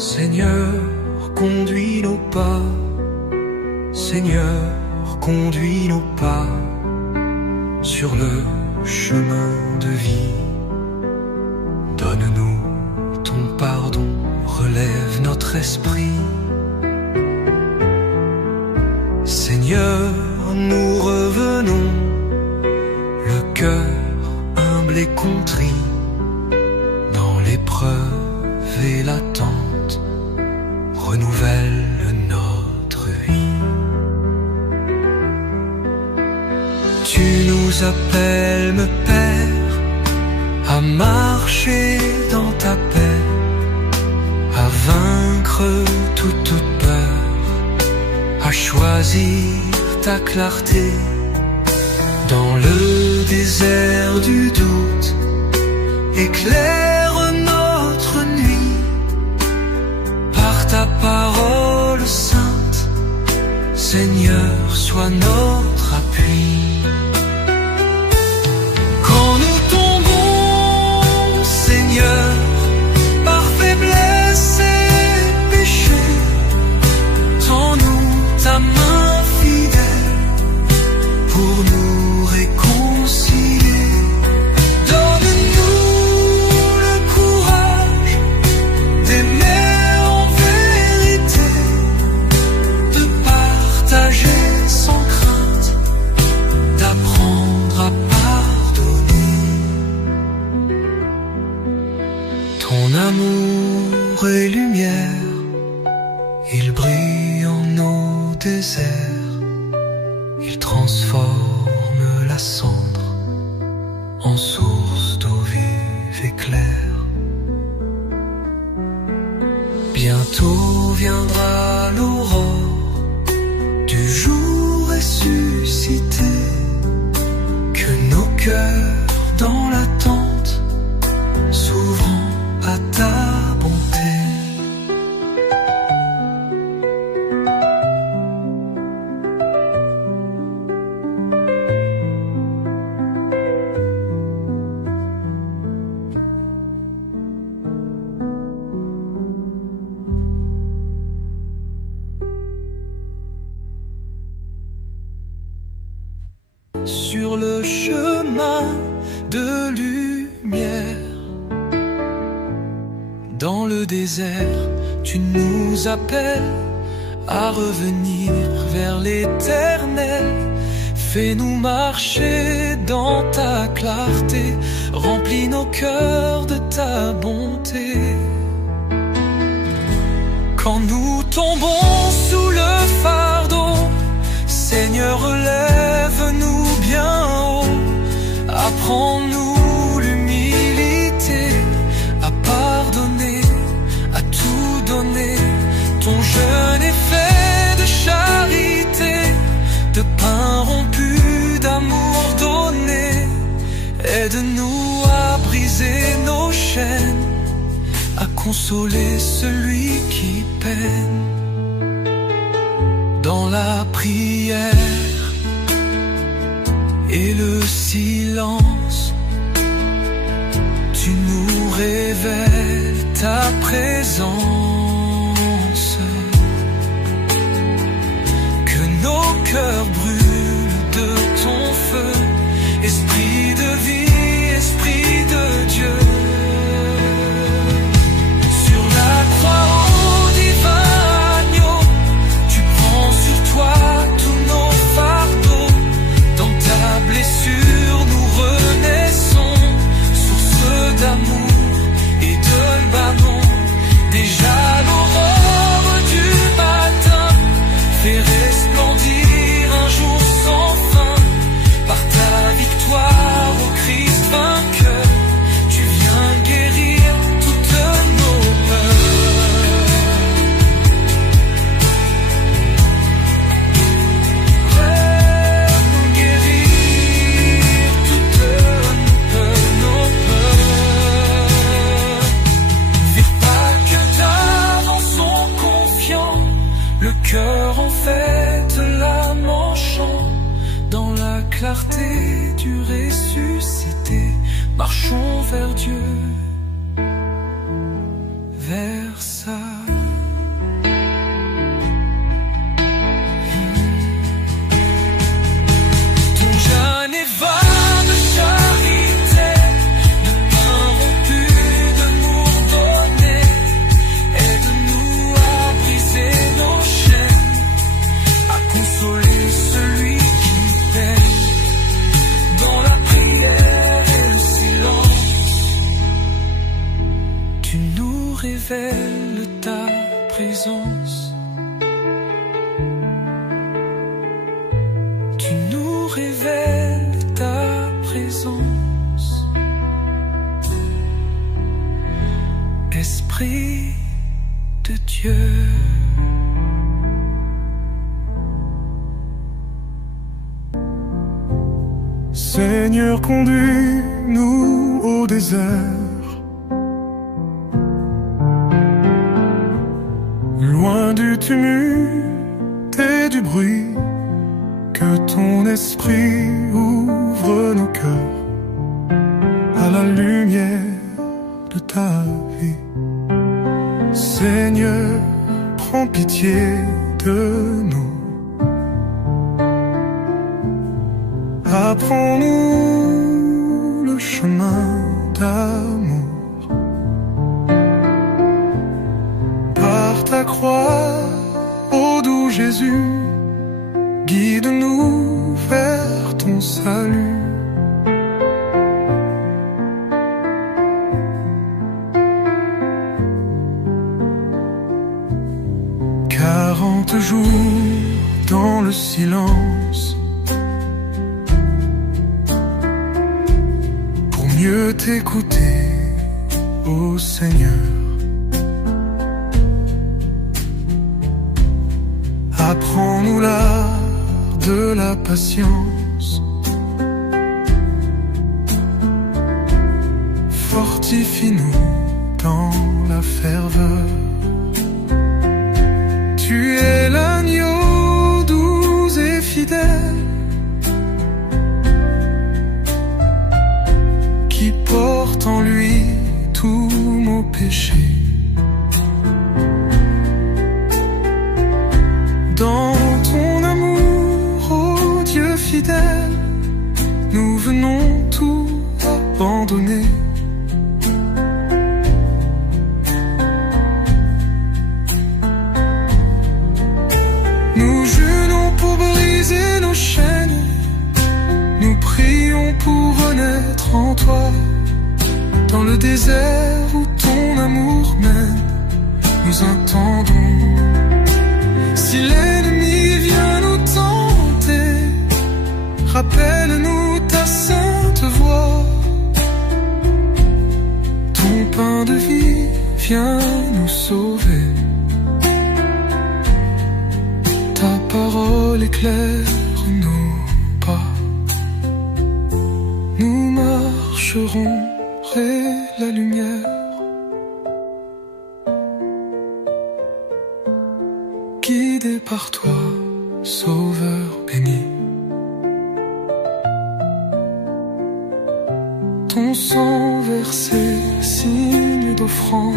Seigneur, conduis nos pas. Seigneur, conduis nos pas sur le chemin de vie. Donne-nous ton pardon, relève notre esprit. Seigneur, nous revenons, le cœur humble et contrit, dans l'épreuve et l'attente, renouvelle notre vie. Tu nous appelles, me Père, à marcher dans ta paix, à vaincre toute peur, à choisir ta clarté. Dans le désert du doute, éclaire notre nuit, par ta parole sainte, Seigneur, sois notre appui. Quand nous tombons, Seigneur, par faiblesse et péché, tends-nous ta main fidèle pour nous réconcilier. Donne-nous le courage d'aimer en vérité, de partager sans crainte, d'apprendre à pardonner. Ton amour est lumière, il brille en nos déserts, il transforme la cendre en source d'eau vive et claire. Bientôt viendra l'aurore du jour ressuscité, que nos cœurs dans l'attente s'ouvrant à ta bonté. Sur le chemin de lumière, dans le désert, tu nous appelles à revenir vers l'éternel. Fais-nous marcher dans ta clarté, remplis nos cœurs de ta bonté. Quand nous tombons sous le fardeau, Seigneur, relève-nous bien haut, apprends-nous l'humilité, à pardonner, à tout donner. Ton jeûne est fait de charité, de pain rompu, d'amour donné. Aide-nous à briser nos chaînes, à consoler celui qui peine. Dans la prière et le silence, tu nous révèles ta présence. Que nos cœurs brûlent de ton feu, esprit de vie, esprit de Dieu. Sur la croix, ô divin agneau, tu prends sur toi tous nos fardeaux. Dans ta blessure, nous renaissons, source d'amour et de pardon. Déjà l'aurore du matin fait resplendir un jour sans fin. Par ta victoire au Christ vainqueur, tu viens guérir toutes nos peurs. Guérir toutes nos peurs. Fais pas que d'avançons confiants, le cœur en fait l'âme en chant. Dans la clarté du ressuscité, marchons vers Dieu, vers sa révèles ta présence. Tu nous révèles ta présence. Esprit de Dieu. Seigneur, conduis-nous au désert, loin du tumulte et du bruit, que ton esprit ouvre nos cœurs à la lumière de ta vie. Seigneur, prends pitié de nous. Apprends-nous le chemin d'amour. Par ta croix, ô doux Jésus, guide-nous vers ton salut. 40 jours dans le silence, mieux t'écouter, ô Seigneur. Apprends-nous l'art de la patience. Fortifie-nous dans la ferveur. Tu es l'agneau doux et fidèle, qui porte en lui tous nos péchés. Dans ton amour, ô Dieu fidèle, nous venons tout abandonner. Nous jeûnons pour briser nos chaînes, nous prions pour renaître en toi. Dans le désert où ton amour mène, nous attendons. Si l'ennemi vient nous tenter, rappelle-nous ta sainte voix. Ton pain de vie vient nous sauver. Ta parole éclaire nos pas. Nous marcherons près la lumière, guidés par toi, Sauveur béni. Ton sang versé, signe d'offrande,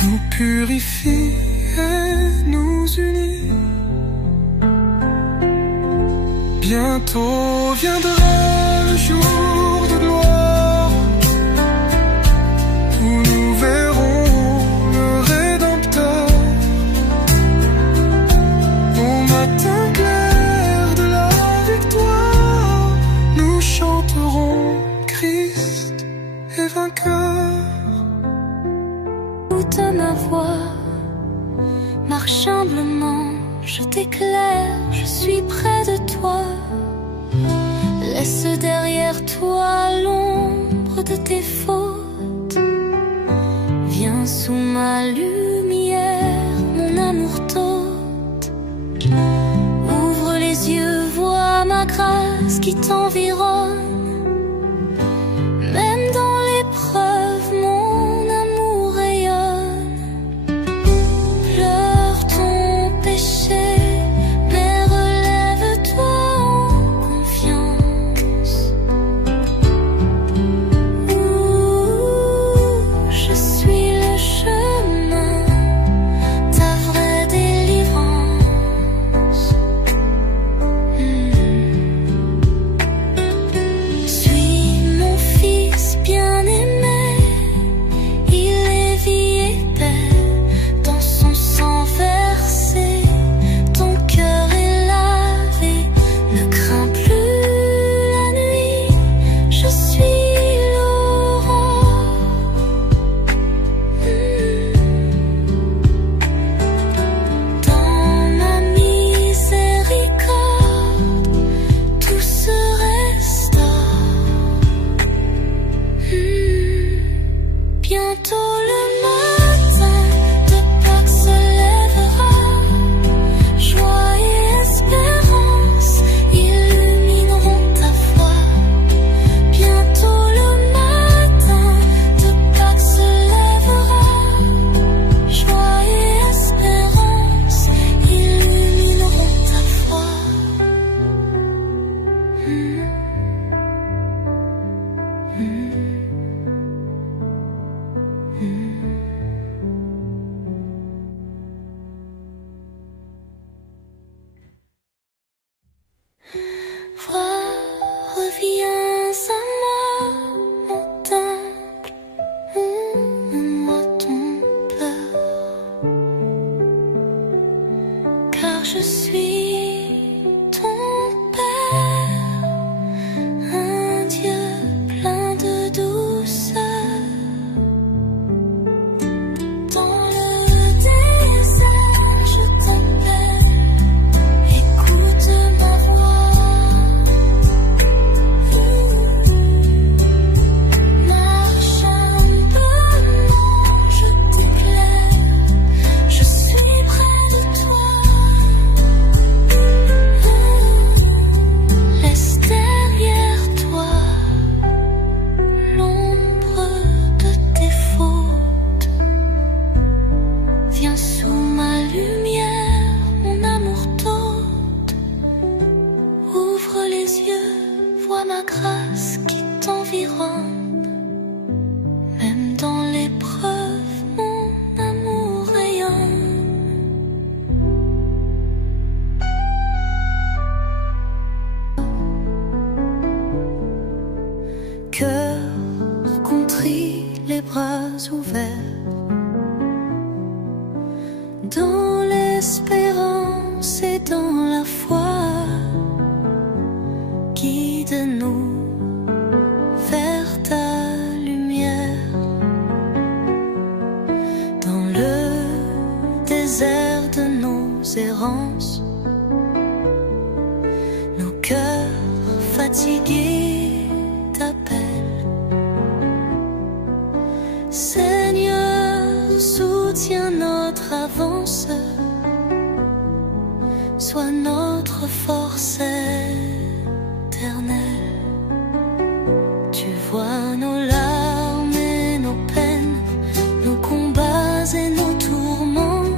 nous purifie et nous unit. Bientôt viendra le jour de gloire où nous verrons le Rédempteur. Au matin clair de la victoire, nous chanterons Christ est vainqueur. Écoute ma voix, marche humblement, je t'éclaire, je suis près de toi. Laisse derrière toi l'ombre de tes fautes. Viens sous ma lumière, mon amour t'ôte. Ouvre les yeux, vois ma grâce qui t'environne. Même dans l'épreuve, mon amour rayonne. Pleure ton péché, mais relève-toi en confiance. Je suis le chemin, ta vraie délivrance. pris les bras ouverts. Dans l'espérance et dans la foi, guide-nous vers ta lumière. Dans le désert de nos errances, nos cœurs fatigués t'appellent. Seigneur, soutiens notre avance, sois notre force éternelle. Tu vois nos larmes et nos peines, nos combats et nos tourments.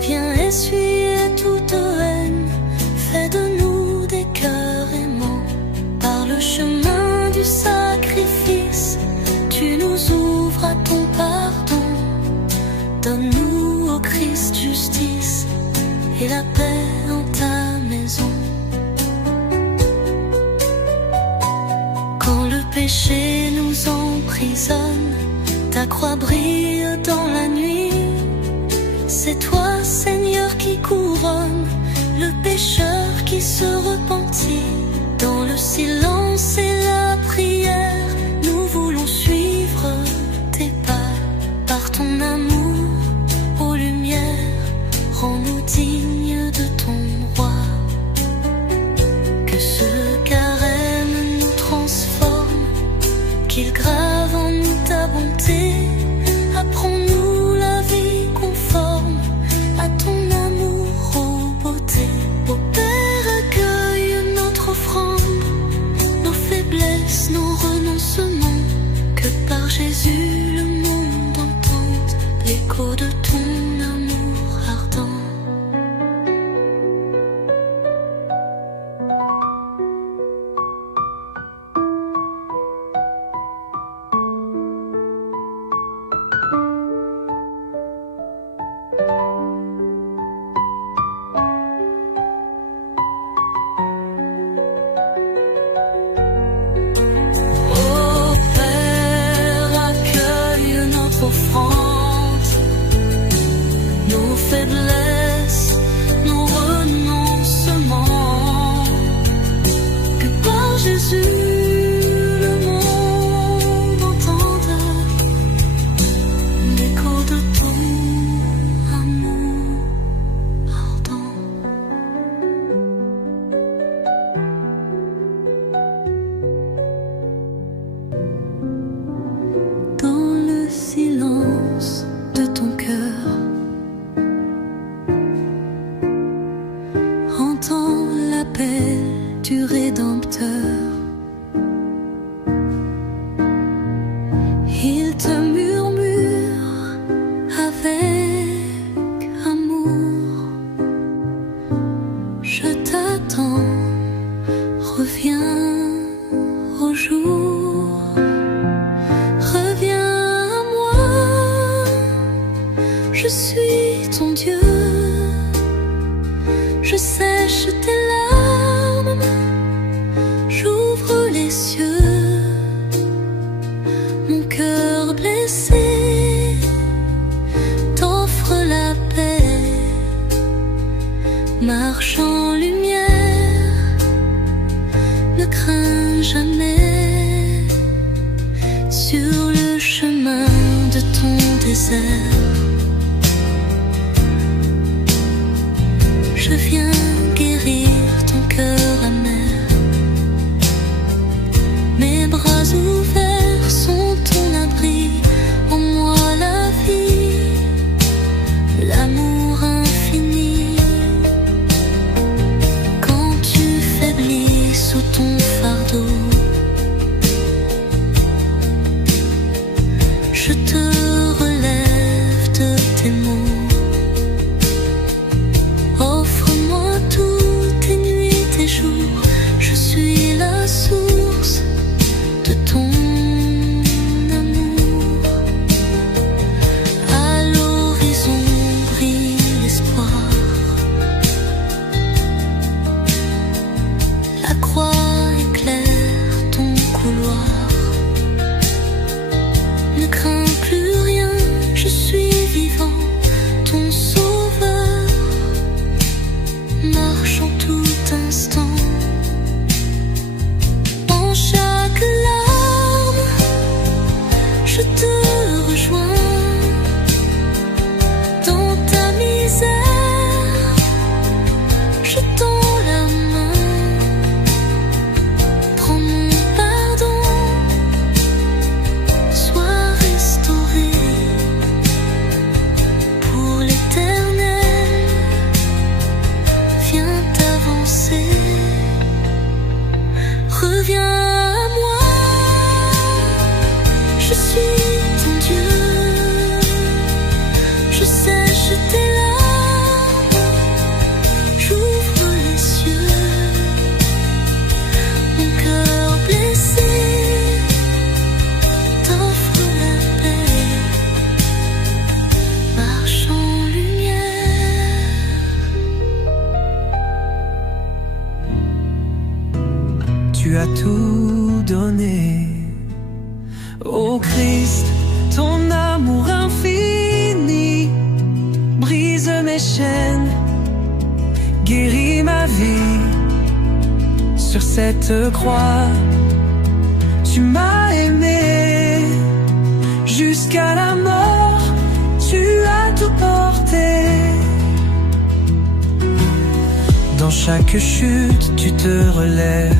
Viens essuyer toute haine, fais de nous des cœurs aimants. Par le chemin du sacrifice, tu nous ouvres à ton pardon. Donne-nous, ô Christ, justice et la paix en ta maison. Quand le péché nous emprisonne, ta croix brille dans la nuit. C'est toi, Seigneur, qui couronne le pécheur qui se repentit. Dans le silence et la prière, nous voulons suivre tes pas. Par ton amour, ô lumière, rends-nous dignes de ton roi. Que ce carême nous transforme, qu'il grave en nous ta bonté. Apprends-nous la vie conforme à ton amour, ô beauté. Ô Père, accueille notre offrande, nos faiblesses, nos renoncements. Que par Jésus le monde entende l'écho de ton amour ardent. Offrande, nos faiblesses, nos renoncements. Que par Jésus le monde entende l'écho de ton amour ardent. Dans le silence de ton cœur, entends l'appel du Rédempteur. Il te murmure avec amour: je t'attends, reviens au jour. Je suis ton Dieu, je sèche tes larmes, j'ouvre les cieux. Mon cœur blessé t'offre la paix. Marche en lumière, ne crains jamais. Sur le chemin de ton désert, je viens guérir ton cœur amer. Mes bras ouverts sont ton abri. En moi la vie, l'amour infini. Quand tu faiblis sous ton fardeau, je te relève de tes maux. Je suis la source de ton amour. À l'horizon brille l'espoir. La croix éclaire ton couloir. Ô Christ, ton amour infini brise mes chaînes, guéris ma vie. Sur cette croix, tu m'as aimé jusqu'à la mort, tu as tout porté. Dans chaque chute, tu te relèves.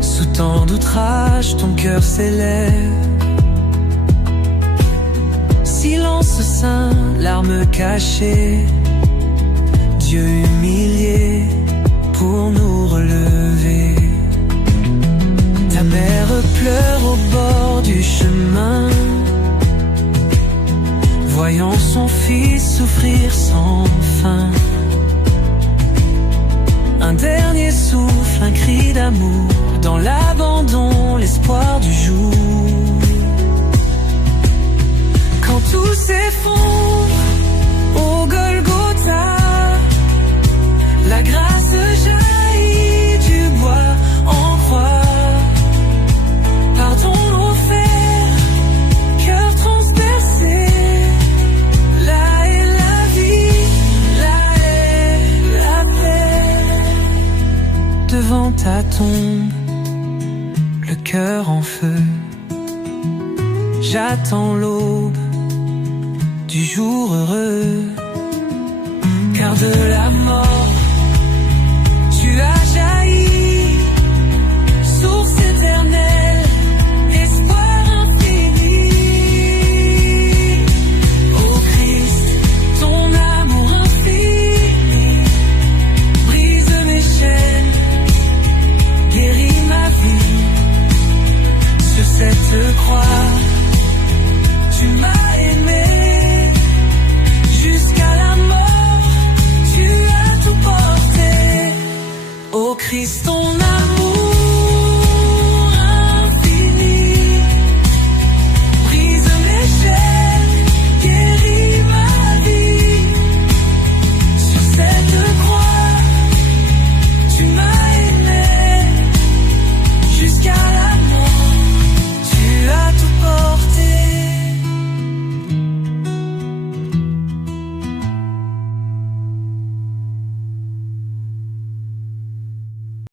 Sous tant d'outrages, ton cœur s'élève. Silence saint, larmes cachées, Dieu humilié pour nous relever. Ta mère pleure au bord du chemin, voyant son fils souffrir sans fin. Un dernier souffle, un cri d'amour, dans l'abandon, l'espoir du jour. Quand tout s'effondre au Golgotha, la grâce jaillit du bois en croix. Pardon offert, cœur transpercé. Là est la vie, là est la paix. Devant ta tombe, le cœur en feu, j'attends l'aube du jour heureux. Car de la mort, tu as jailli, source éternelle, espoir infini. Ô Christ, ton amour infini brise mes chaînes, guéris ma vie. Sur cette croix, tu m'as aimé jusqu'à la mort, tu as tout porté. Ô Christ,